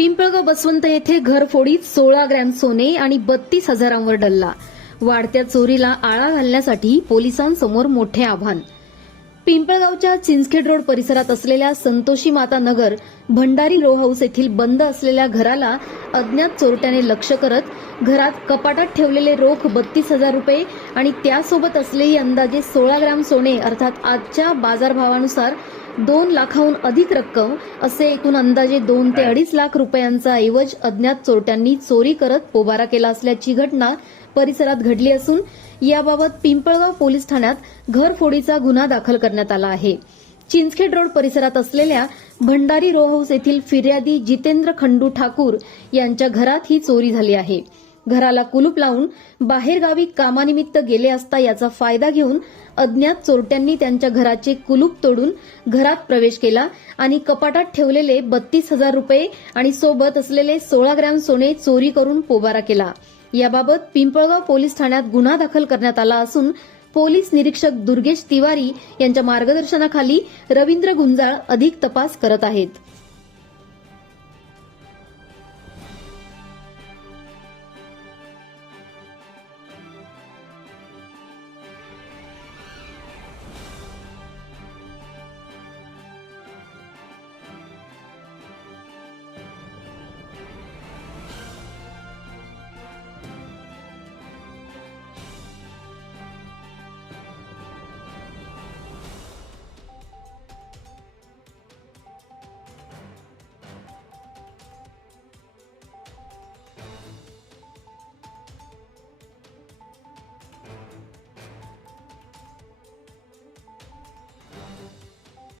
पिंपळगाव बसवंत येथे घरफोडीत सोळा ग्रॅम सोने आणि बत्तीस हजारांवर डल्ला. वाढत्या चोरीला आळा घालण्यासाठी पोलिसांसमोर मोठे आव्हान. पिंपळगावच्या चिंचखेड रोड परिसरात असलेल्या संतोषी माता नगर भंडारी रो हाऊस येथील बंद असलेल्या घराला अज्ञात चोरट्याने लक्ष करत घरात कपाटात ठेवलेले रोख बत्तीस हजार रुपये आणि त्यासोबत असलेली अंदाजे सोळा ग्रॅम सोने अर्थात आजच्या बाजारभावानुसार दोन लाखाहून अधिक रक्कम असे एकूण अंदाजे दोन ते अडीच लाख रुपयांचा ऐवज अज्ञात चोरट्यांनी चोरी करत पोबारा केला असल्याची घटना परिसरात घडली असून याबाबत पिंपळगाव पोलीस ठाण्यात घरफोडीचा गुन्हा दाखल करण्यात आला आहे. चिंचखेड रोड परिसरात असलेल्या भंडारी रो हाऊस येथील फिर्यादी जितेंद्र खंडू ठाकूर यांच्या घरात ही चोरी झाली आहे. घराला कुलूप लावून बाहेरगावी कामानिमित्त गेले असता याचा फायदा घेऊन अज्ञात चोरट्यांनी त्यांच्या घराचे कुलूप तोडून घरात प्रवेश केला आणि कपाटात ठेवलेले बत्तीस हजार रुपये आणि सोबत असलेले सोळा ग्रॅम सोने चोरी करून पोबारा केला. याबाबत पिंपळगाव पोलीस ठाण्यात गुन्हा दाखल करण्यात आला असून पोलीस निरीक्षक दुर्गेश तिवारी यांच्या मार्गदर्शनाखाली रवींद्र गुंजाळ अधिक तपास करत आहेत.